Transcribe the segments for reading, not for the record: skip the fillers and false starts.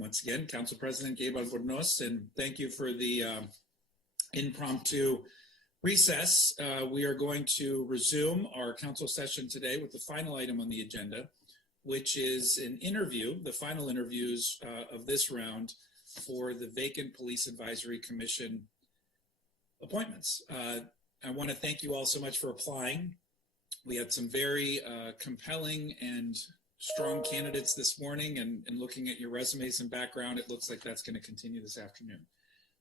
once again, Council President Gabe Albornoz, and thank you for the impromptu recess. We are going to resume our council session today with the final item on the agenda, which is an interview, the final interviews of this round for the vacant Police Advisory Commission appointments. I want to thank you all so much for applying. We had some very compelling and strong candidates this morning, and looking at your resumes and background, it looks like that's going to continue this afternoon.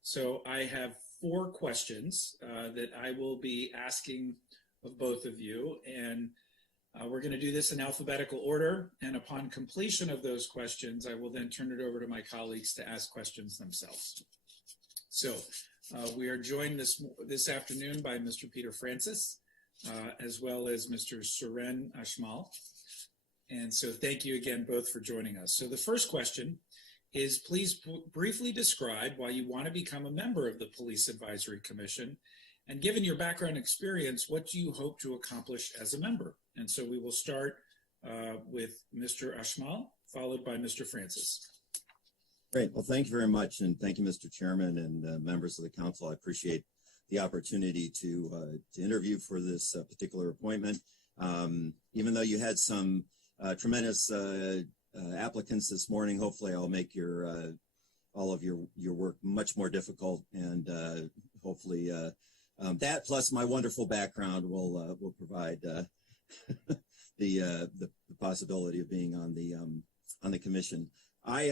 So I have 4 questions that I will be asking of both of you, and we're going to do this in alphabetical order, and upon completion of those questions, I will then turn it over to my colleagues to ask questions themselves. So we are joined this afternoon by Mr. Peter Francis, as well as Mr. Suren Ashmal. And so thank you again both for joining us. So the first question is, please briefly describe why you want to become a member of the Police Advisory Commission, and given your background experience, what do you hope to accomplish as a member? And so we will start with Mr. Ashmal, followed by Mr. Francis. Great. Well, thank you very much. And thank you, Mr. Chairman and members of the council. I appreciate the opportunity to interview for this particular appointment. Even though you had some tremendous applicants this morning, hopefully I'll make your all of your work much more difficult, and hopefully that plus my wonderful background will provide the possibility of being on the commission. I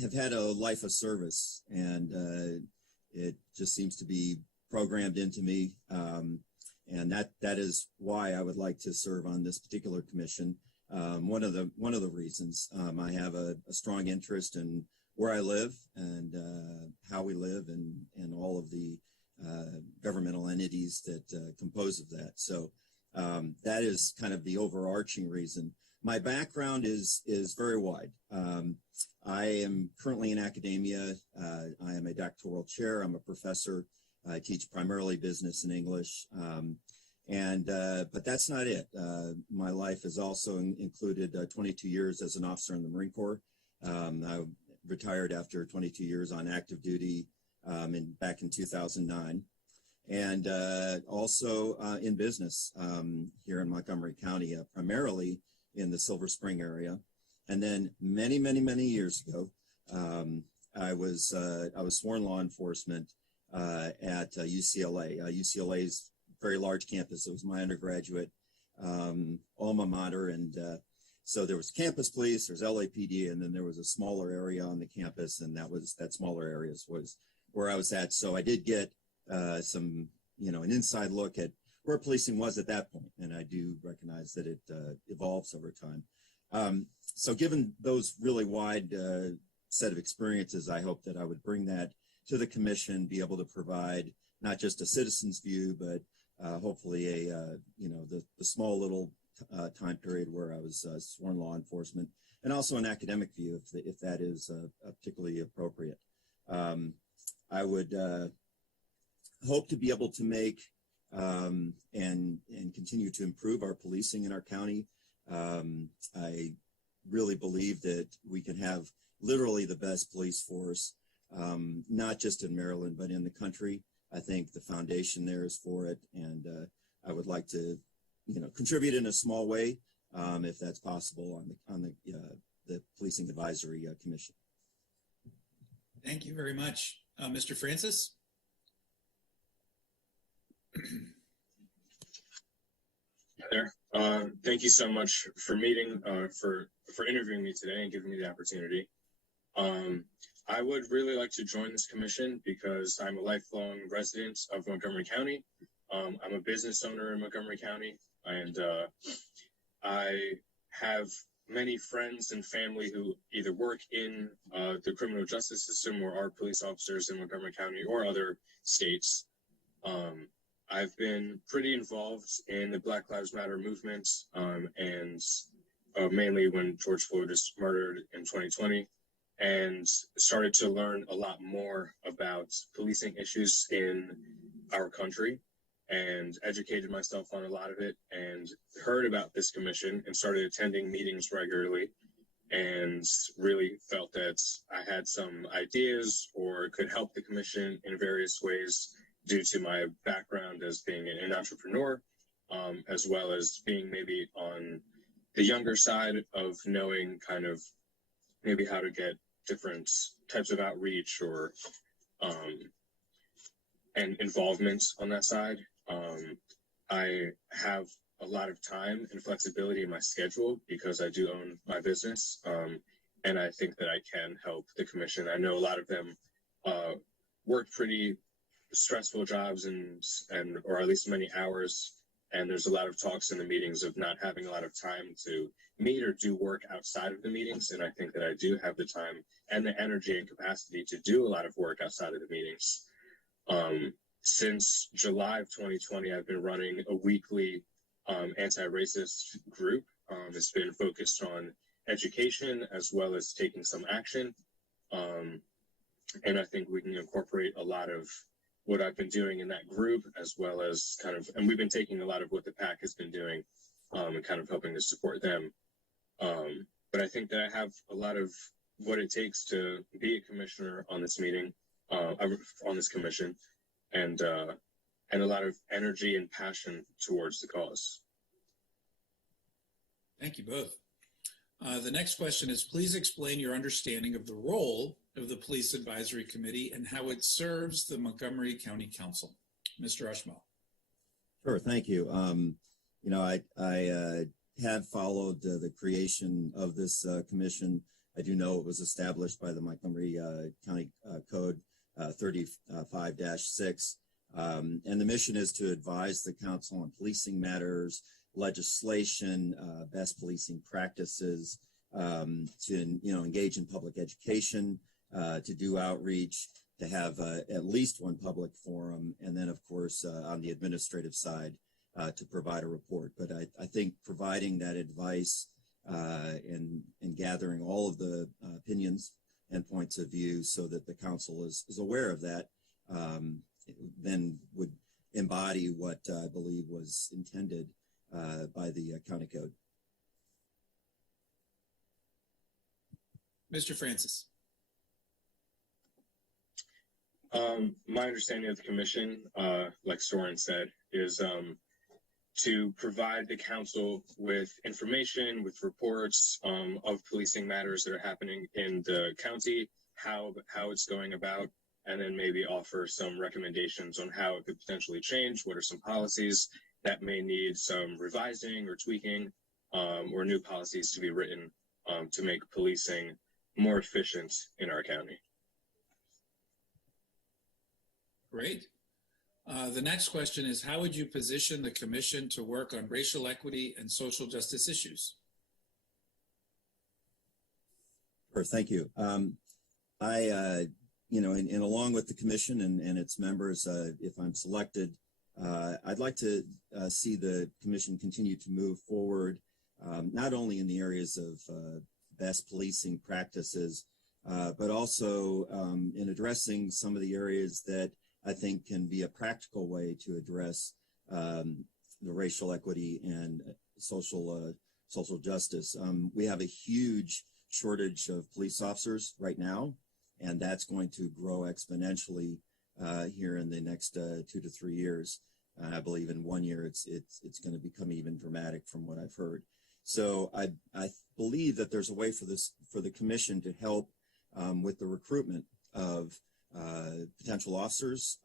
have had a life of service, and it just seems to be programmed into me, and that is why I would like to serve on this particular commission. One of the reasons I have a strong interest in where I live and how we live, and all of the governmental entities that compose of that. So that is kind of the overarching reason. My background is very wide. I am currently in academia. I am a doctoral chair. I'm a professor. I teach primarily business and English. But that's not it. My life has also included 22 years as an officer in the Marine Corps. I retired after 22 years on active duty back in 2009. And also in business here in Montgomery County, primarily in the Silver Spring area. And then many years ago, I was sworn law enforcement at UCLA. UCLA's very large campus. It was my undergraduate alma mater, and so there was campus police, there's LAPD, and then there was a smaller area on the campus, and that smaller areas was where I was at. So I did get some, an inside look at where policing was at that point, and I do recognize that it evolves over time. So given those really wide set of experiences, I hope that I would bring that to the commission, be able to provide not just a citizen's view, but hopefully the small little time period where I was sworn law enforcement, and also an academic view if that is particularly appropriate. I would hope to be able to make and continue to improve our policing in our county. I really believe that we can have literally the best police force, not just in Maryland, but in the country. I think the foundation there is for it, and I would like to, contribute in a small way, if that's possible, on the Policing Advisory Commission. Thank you very much, Mr. Francis. Hi there. Thank you so much for for interviewing me today and giving me the opportunity. I would really like to join this commission because I'm a lifelong resident of Montgomery County. I'm a business owner in Montgomery County, and I have many friends and family who either work in the criminal justice system or are police officers in Montgomery County or other states. I've been pretty involved in the Black Lives Matter movement, and mainly when George Floyd was murdered in 2020. And started to learn a lot more about policing issues in our country, and educated myself on a lot of it, and heard about this commission and started attending meetings regularly. and really felt that I had some ideas or could help the commission in various ways due to my background as being an entrepreneur, as well as being maybe on the younger side of knowing kind of maybe how to get different types of outreach or and involvement on that side. I have a lot of time and flexibility in my schedule because I do own my business. And I think that I can help the commission. I know a lot of them work pretty stressful jobs and or at least many hours. And there's a lot of talks in the meetings of not having a lot of time to meet or do work outside of the meetings. And I think that I do have the time and the energy and capacity to do a lot of work outside of the meetings. Since July of 2020, I've been running a weekly anti-racist group. It's been focused on education as well as taking some action. And I think we can incorporate a lot of what I've been doing in that group, as well as kind of, and we've been taking a lot of what the PAC has been doing and kind of helping to support them. But I think that I have a lot of what it takes to be a commissioner on this meeting, on this commission, and a lot of energy and passion towards the cause. Thank you both. The next question is, please explain your understanding of the role of the Police Advisory Committee and how it serves the Montgomery County Council. Mr. Ushmo. Sure, thank you. You know, I have followed the creation of this commission. I do know it was established by the Montgomery County Code 35-6. And the mission is to advise the council on policing matters, legislation, best policing practices, to engage in public education, to do outreach, to have at least one public forum, and then of course on the administrative side to provide a report. But I think providing that advice and gathering all of the opinions and points of view so that the council is aware of that, then would embody what I believe was intended by the county code. Mr. Francis. My understanding of the commission, like Soren said, is to provide the council with information, with reports of policing matters that are happening in the county, how it's going about, and then maybe offer some recommendations on how it could potentially change. What are some policies that may need some revising or tweaking, or new policies to be written to make policing more efficient in our county. Great. The next question is, how would you position the commission to work on racial equity and social justice issues? Sure, thank you. And along with the commission and its members, if I'm selected, I'd like to see the commission continue to move forward, not only in the areas of best policing practices, but also in addressing some of the areas that I think can be a practical way to address the racial equity and social justice. We have a huge shortage of police officers right now, and that's going to grow exponentially here in the next 2 to 3 years. I believe in 1 year it's going to become even dramatic from what I've heard. So I believe that there's a way for the commission to help with the recruitment of potential officers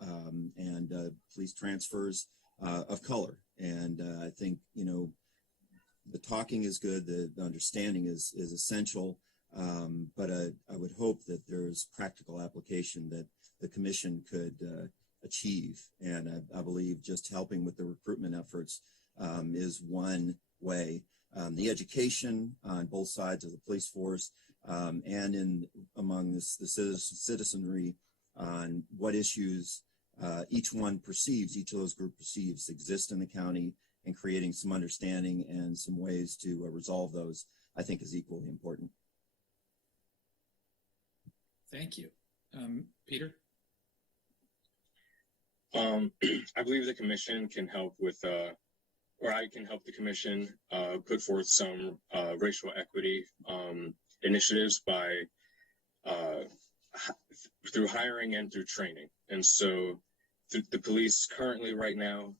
and police transfers of color. And I think, the talking is good, the understanding is essential, but I would hope that there's practical application that the commission could achieve. And I believe just helping with the recruitment efforts is one way. The education on both sides of the police force and among the citizenry on what issues each of those groups perceives exist in the county, and creating some understanding and some ways to resolve those, I think, is equally important. Thank you. Peter? I believe the commission can help with, or I can help the commission put forth some racial equity initiatives by through hiring and through training. And so the police currently right now,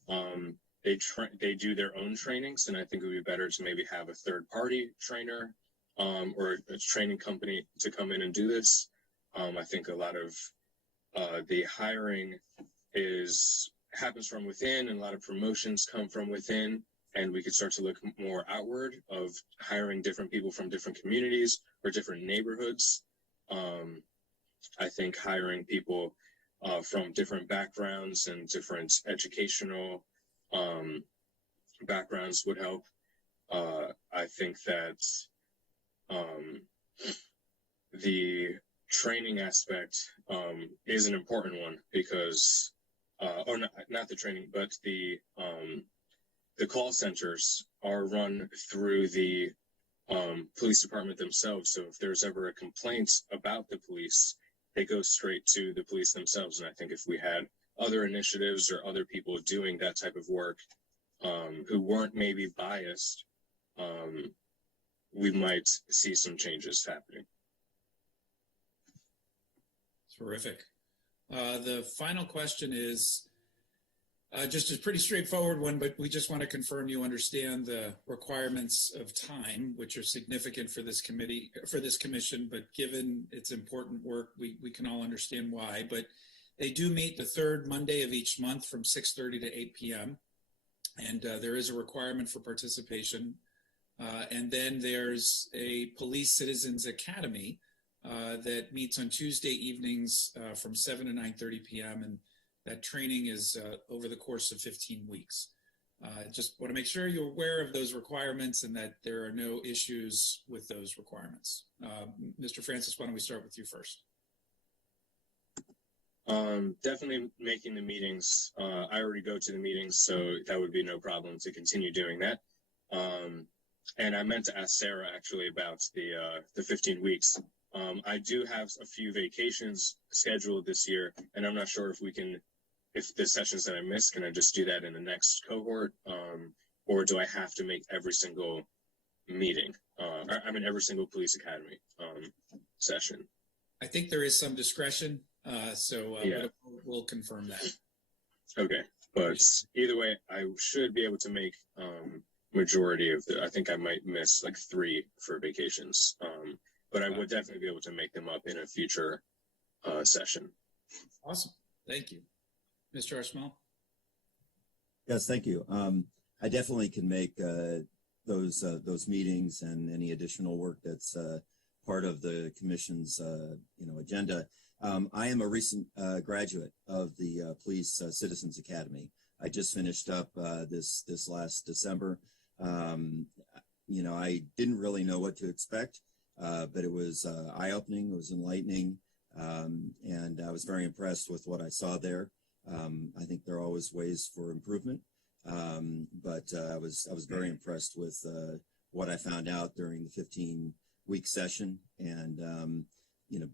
they do their own trainings, and I think it would be better to maybe have a third party trainer or a training company to come in and do this. I think a lot of the hiring happens from within, and a lot of promotions come from within, and we could start to look more outward of hiring different people from different communities or different neighborhoods. I think hiring people from different backgrounds and different educational backgrounds would help. I think that the training aspect is an important one because, or not the training, but the call centers are run through the police department themselves. So if there's ever a complaint about the police, they go straight to the police themselves. And I think if we had other initiatives or other people doing that type of work who weren't maybe biased, we might see some changes happening. Terrific. The final question is just a pretty straightforward one, but we just want to confirm you understand the requirements of time, which are significant for this committee, for this commission, but given its important work, we can all understand why. But they do meet the third Monday of each month from 6:30 to 8 p.m. And there is a requirement for participation. And then there's a Police Citizens Academy that meets on Tuesday evenings from 7 to 9:30 p.m. And that training is over the course of 15 weeks. Just want to make sure you're aware of those requirements and that there are no issues with those requirements. Mr. Francis, why don't we start with you first? Definitely making the meetings. I already go to the meetings, so that would be no problem to continue doing that. And I meant to ask Sarah actually about the 15 weeks. I do have a few vacations scheduled this year, and I'm not sure if the sessions that I missed, can I just do that in the next cohort? Or do I have to make every single meeting? Every single police academy session. I think there is some discretion, so yeah. We'll confirm that. Okay, but either way, I should be able to make majority of I think I might miss like 3 for vacations. But I would definitely be able to make them up in a future session. Awesome. Thank you. Mr. Archmel? Yes, thank you. I definitely can make those meetings and any additional work that's part of the commission's agenda. I am a recent graduate of the Police Citizens Academy. I just finished up this last December. I didn't really know what to expect. But it was eye-opening, it was enlightening, and I was very impressed with what I saw there. I think there are always ways for improvement, but I was very impressed with what I found out during the 15-week session, and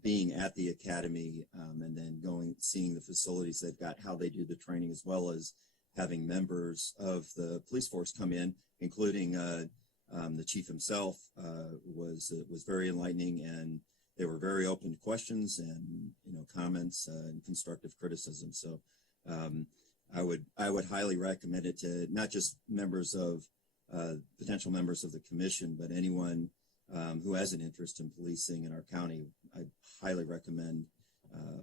being at the academy and then seeing the facilities they've got, how they do the training, as well as having members of the police force come in, including the chief himself, was very enlightening, and they were very open to questions and comments and constructive criticism. So I would highly recommend it to not just members of potential members of the commission, but anyone who has an interest in policing in our county. I highly recommend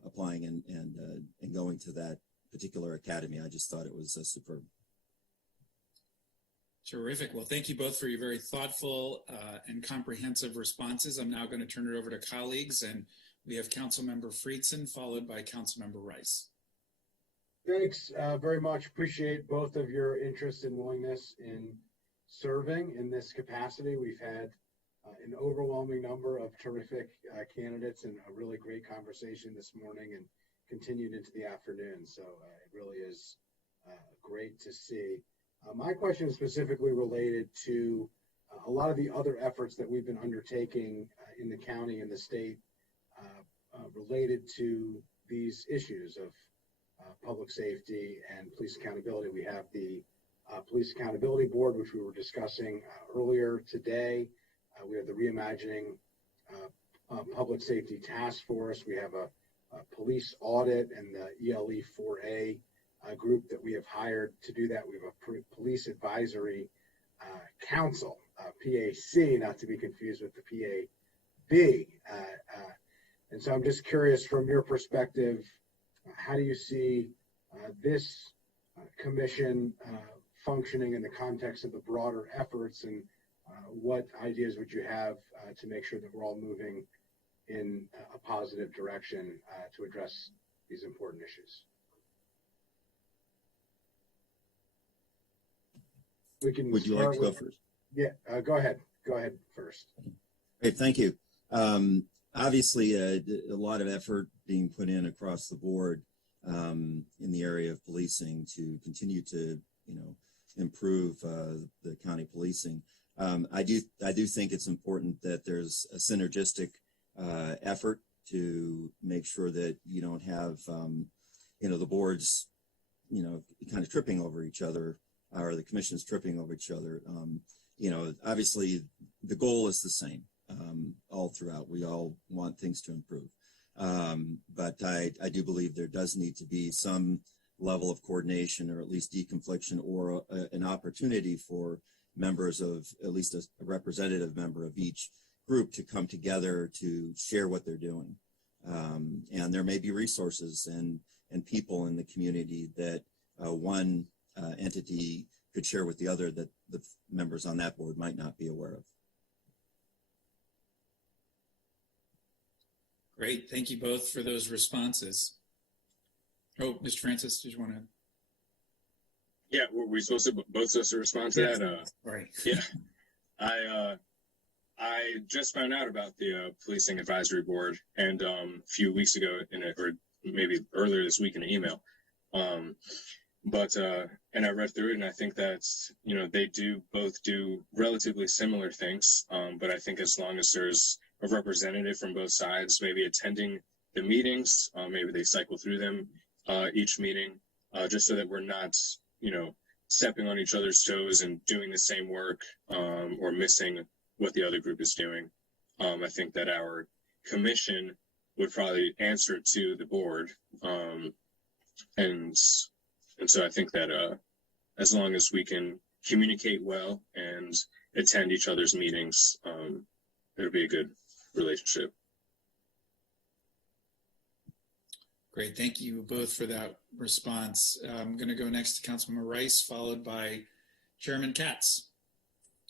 applying and going to that particular academy. I just thought it was superb. Terrific. Well, thank you both for your very thoughtful and comprehensive responses. I'm now going to turn it over to colleagues, and we have Councilmember Friedson, followed by Councilmember Rice. Thanks very much. Appreciate both of your interest and willingness in serving in this capacity. We've had an overwhelming number of terrific candidates and a really great conversation this morning and continued into the afternoon. So it really is great to see. My question is specifically related to a lot of the other efforts that we've been undertaking in the county and the state related to these issues of public safety and police accountability. We have the Police Accountability Board, which we were discussing earlier today. We have the Reimagining public safety task force. We have a police audit and the ELE 4A group that we have hired to do that. We have a police advisory council, PAC, not to be confused with the PAB. And so I'm just curious, from your perspective, how do you see this commission functioning in the context of the broader efforts, and what ideas would you have to make sure that we're all moving in a positive direction to address these important issues? Would you like to go first? Yeah, go ahead. Go ahead first. Great, thank you. Obviously, a lot of effort being put in across the board in the area of policing to continue to, improve the county policing. I do think it's important that there's a synergistic effort to make sure that you don't have, the boards, kind of tripping over each other, or the commissions tripping over each other. Obviously the goal is the same all throughout. We all want things to improve. But I do believe there does need to be some level of coordination, or at least deconfliction, or an opportunity for members of, at least a representative member of each group, to come together to share what they're doing. And there may be resources and people in the community that one entity could share with the other that the members on that board might not be aware of. Great. Thank you both for those responses. Oh, Mr. Francis, did you want to? Yeah, were we supposed to both supposed to respond to that? Right. Yeah. I just found out about the policing advisory board, and a few weeks ago or maybe earlier this week in an email. And I read through it, and I think that's, they both do relatively similar things. But I think as long as there's a representative from both sides, maybe attending the meetings, maybe they cycle through them each meeting, just so that we're not, stepping on each other's toes and doing the same work, or missing what the other group is doing. I think that our commission would probably answer to the board. And so I think that as long as we can communicate well and attend each other's meetings, it'll be a good relationship. Great. Thank you both for that response. I'm going to go next to Councilmember Rice, followed by Chairman Katz.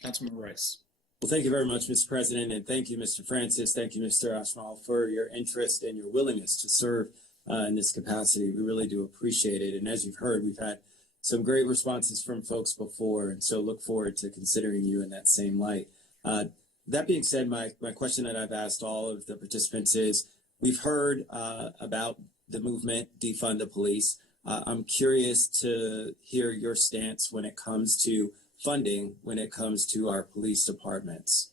Councilmember Rice. Well, thank you very much, Mr. President, and thank you, Mr. Francis. Thank you, Mr. Ashmal, for your interest and your willingness to serve in this capacity. We really do appreciate it. And as you've heard, we've had some great responses from folks before, and so look forward to considering you in that same light. That being said, my question that I've asked all of the participants is, we've heard about the movement, Defund the Police. I'm curious to hear your stance when it comes to funding, when it comes to our police departments.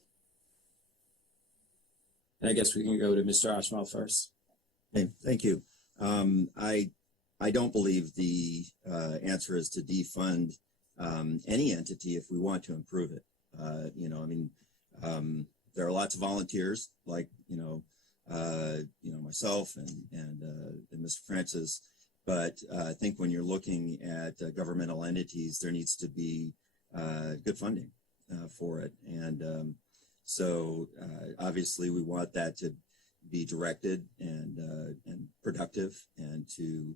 And I guess we can go to Mr. Ashmal first. Hey, thank you. I don't believe the answer is to defund any entity if we want to improve it. There are lots of volunteers, like myself and Mr. Francis, but I think when you're looking at governmental entities, there needs to be good funding for it, and so obviously we want that to be directed and productive, and to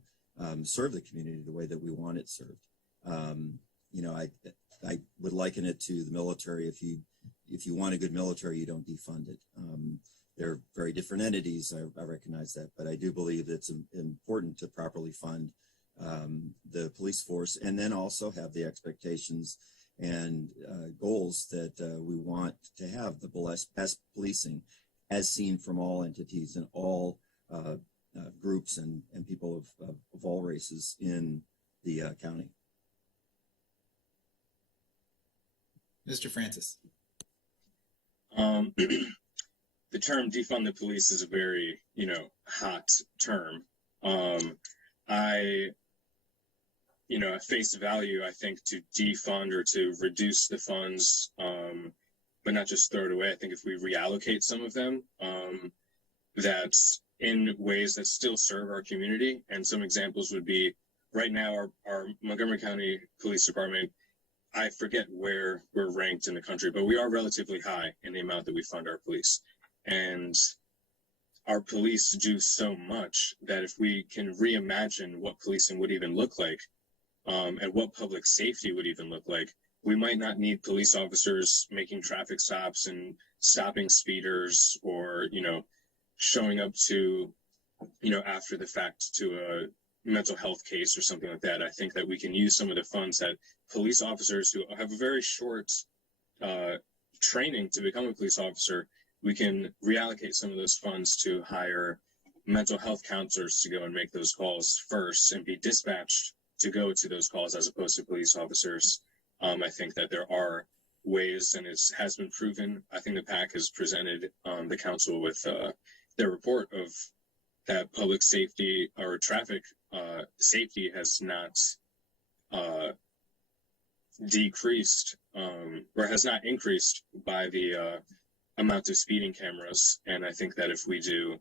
serve the community the way that we want it served. I would liken it to the military. If you want a good military, you don't defund it. They're very different entities. I recognize that, but I do believe it's important to properly fund the police force, and then also have the expectations and goals that we want to have the best policing, as seen from all entities and all groups and people of all races in the county. Mr. Francis. The term defund the police is a very, hot term. At face value, I think to defund or to reduce the funds but not just throw it away. I think if we reallocate some of them, that's in ways that still serve our community. And some examples would be right now, our Montgomery County Police Department, I forget where we're ranked in the country, but we are relatively high in the amount that we fund our police. And our police do so much that if we can reimagine what policing would even look like, and what public safety would even look like, we might not need police officers making traffic stops and stopping speeders, or, showing up to, after the fact to a mental health case or something like that. I think that we can use some of the funds that police officers who have a very short training to become a police officer, we can reallocate some of those funds to hire mental health counselors to go and make those calls first and be dispatched to go to those calls as opposed to police officers. I think that there are ways, and it has been proven. I think the PAC has presented the council with their report of that public safety or traffic safety has not decreased or has not increased by the amount of speeding cameras. And I think that if we do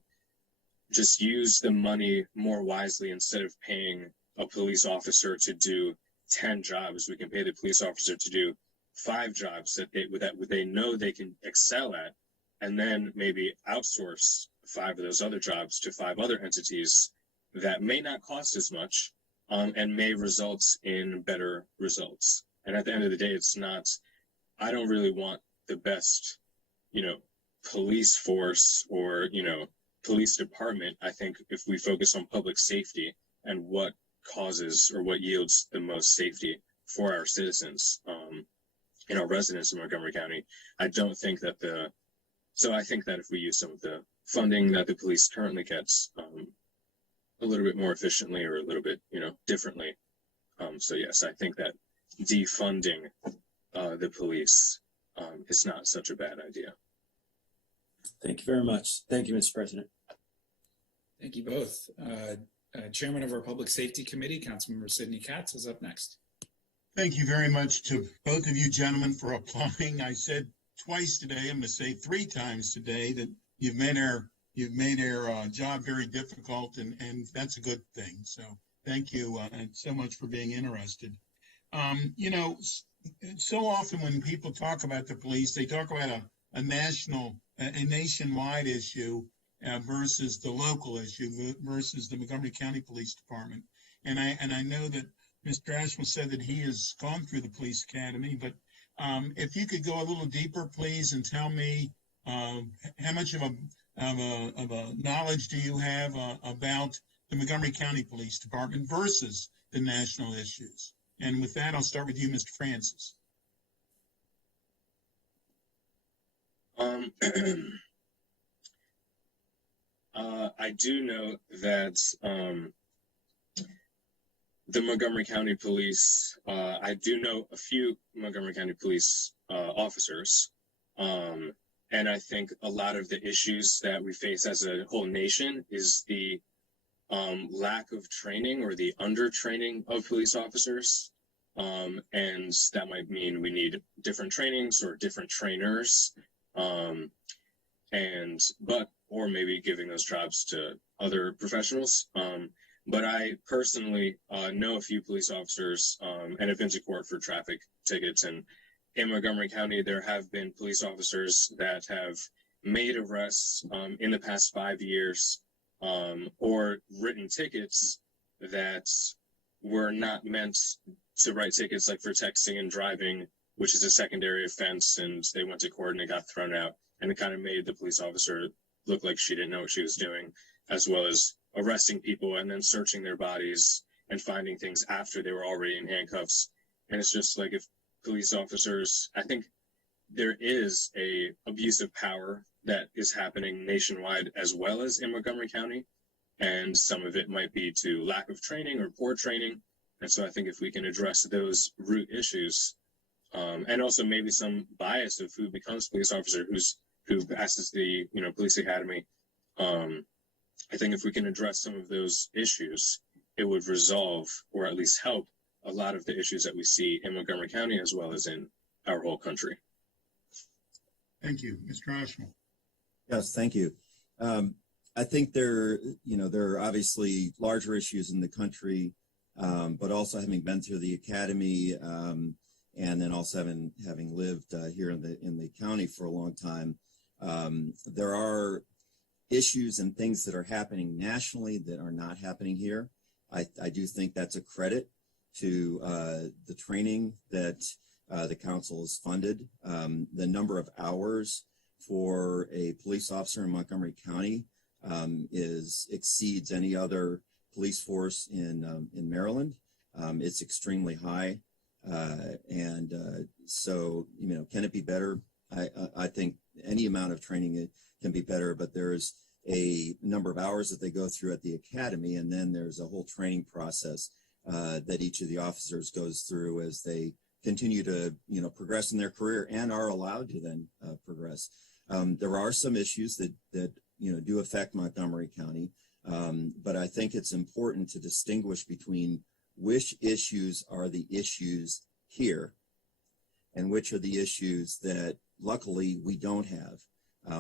just use the money more wisely, instead of paying a police officer to do 10 jobs, we can pay the police officer to do 5 jobs that they know they can excel at, and then maybe outsource 5 of those other jobs to 5 other entities that may not cost as much, and may result in better results. And at the end of the day, I don't really want the best, police force or, police department. I think if we focus on public safety and what causes or what yields the most safety for our citizens, and our residents in Montgomery County, I think that if we use some of the funding that the police currently gets a little bit more efficiently, or a little bit, differently. So yes, I think that defunding the police is not such a bad idea. Thank you very much. Thank you, Mr. President. Thank you both. Chairman of our Public Safety Committee, Councilmember Sidney Katz, is up next. Thank you very much to both of you gentlemen for applying. I said twice today, I'm going to say 3 times today, that you've made our job very difficult, and that's a good thing. So thank you so much for being interested. So often when people talk about the police, they talk about a nationwide issue versus the local issue versus the Montgomery County Police Department. And I know that Mr. Ashwell said that he has gone through the police academy, but if you could go a little deeper, please, and tell me how much of a knowledge do you have about the Montgomery County Police Department versus the national issues? And with that, I'll start with you, Mr. Francis. I do know that the Montgomery County Police, I do know a few Montgomery County Police officers, and I think a lot of the issues that we face as a whole nation is the lack of training or the under-training of police officers, and that might mean we need different trainings or different trainers, or maybe giving those jobs to other professionals. But I personally know a few police officers and have been to court for traffic tickets. And in Montgomery County, there have been police officers that have made arrests in the past 5 years, or written tickets that were not meant to write tickets, like for texting and driving, which is a secondary offense, and they went to court and it got thrown out. And it kind of made the police officer look like she didn't know what she was doing, as well as arresting people and then searching their bodies and finding things after they were already in handcuffs. And it's just like, if police officers, I think there is a abuse of power that is happening nationwide as well as in Montgomery County. And some of it might be to lack of training or poor training. And so I think if we can address those root issues, and also maybe some bias of who becomes police officer, who passes the police academy, I think if we can address some of those issues, it would resolve, or at least help, a lot of the issues that we see in Montgomery County as well as in our whole country. Thank you. Mr. Ashmore. Yes, thank you. I think there are obviously larger issues in the country, but also having been through the academy, and then also having lived here in the county for a long time, there are issues and things that are happening nationally that are not happening here. I do think that's a credit to the training that the council has funded. The number of hours for a police officer in Montgomery County exceeds any other police force in Maryland. It's extremely high, and so can it be better? I think any amount of training can be better, but there's a number of hours that they go through at the academy, and then there's a whole training process that each of the officers goes through as they continue to progress in their career and are allowed to then progress. There are some issues that do affect Montgomery County, but I think it's important to distinguish between which issues are the issues here and which are the issues that luckily we don't have.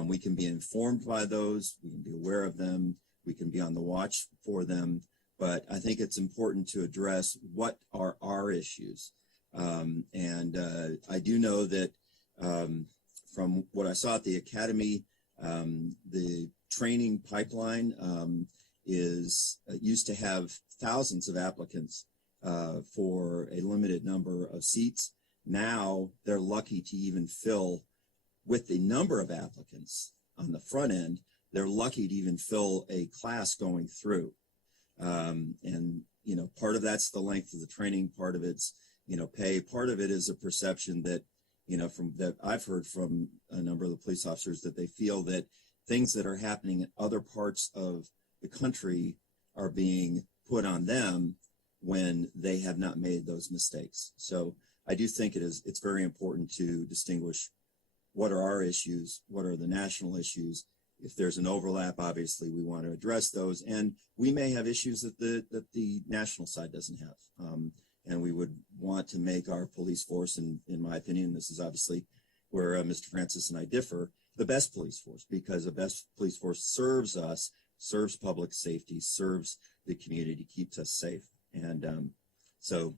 We can be informed by those, we can be aware of them, we can be on the watch for them, but I think it's important to address what are our issues. And I do know that from what I saw at the academy, the training pipeline used to have thousands of applicants for a limited number of seats. Now they're lucky to even fill, with the number of applicants on the front end, they're lucky to even fill a class going through. And part of that's the length of the training, part of it's pay, part of it is a perception that from that I've heard from a number of the police officers, that they feel that things that are happening in other parts of the country are being put on them when they have not made those mistakes. So I do think it's very important to distinguish what are our issues, what are the national issues. If there's an overlap, obviously we want to address those, and we may have issues that the national side doesn't have. And we would want to make our police force, and in my opinion, this is obviously where Mr. Francis and I differ, the best police force, because the best police force serves us, serves public safety, serves the community, keeps us safe. And so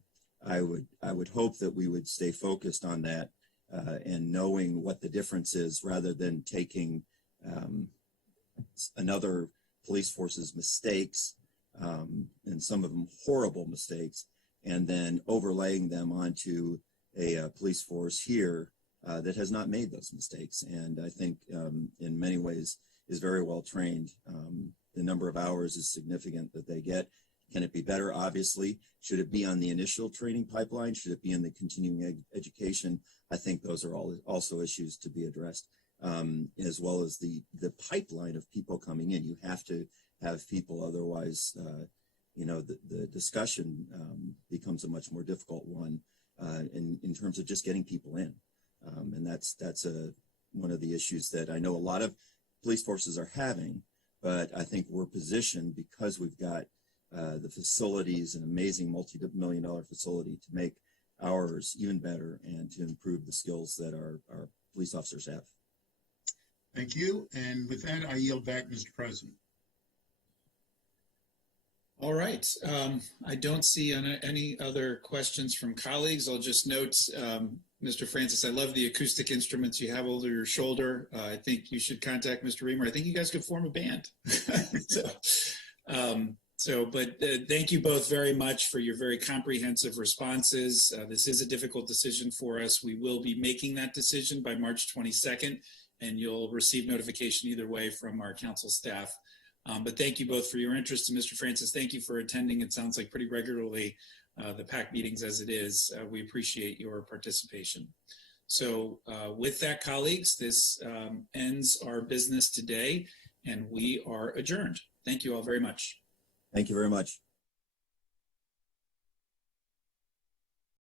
I would hope that we would stay focused on that and knowing what the difference is, rather than taking another police force's mistakes, and some of them horrible mistakes, and then overlaying them onto a police force here that has not made those mistakes. And I think in many ways is very well trained. The number of hours is significant that they get. Can it be better? Obviously. Should it be on the initial training pipeline? Should it be in the continuing education? I think those are all also issues to be addressed, as well as the pipeline of people coming in. You have to have people, otherwise, the discussion becomes a much more difficult one in terms of just getting people in. And that's one of the issues that I know a lot of police forces are having, but I think we're positioned because we've got the facilities, an amazing multi-million-dollar facility, to make ours even better and to improve the skills that our police officers have. Thank you. And with that, I yield back, Mr. President. All right. I don't see any other questions from colleagues. I'll just note, Mr. Francis, I love the acoustic instruments you have over your shoulder. I think you should contact Mr. Reamer. I think you guys could form a band. But thank you both very much for your very comprehensive responses. This is a difficult decision for us. We will be making that decision by March 22nd, and you'll receive notification either way from our council staff. But thank you both for your interest. And Mr. Francis, thank you for attending. It sounds like pretty regularly the PAC meetings as it is. We appreciate your participation. So with that, colleagues, this ends our business today, and we are adjourned. Thank you all very much. Thank you very much.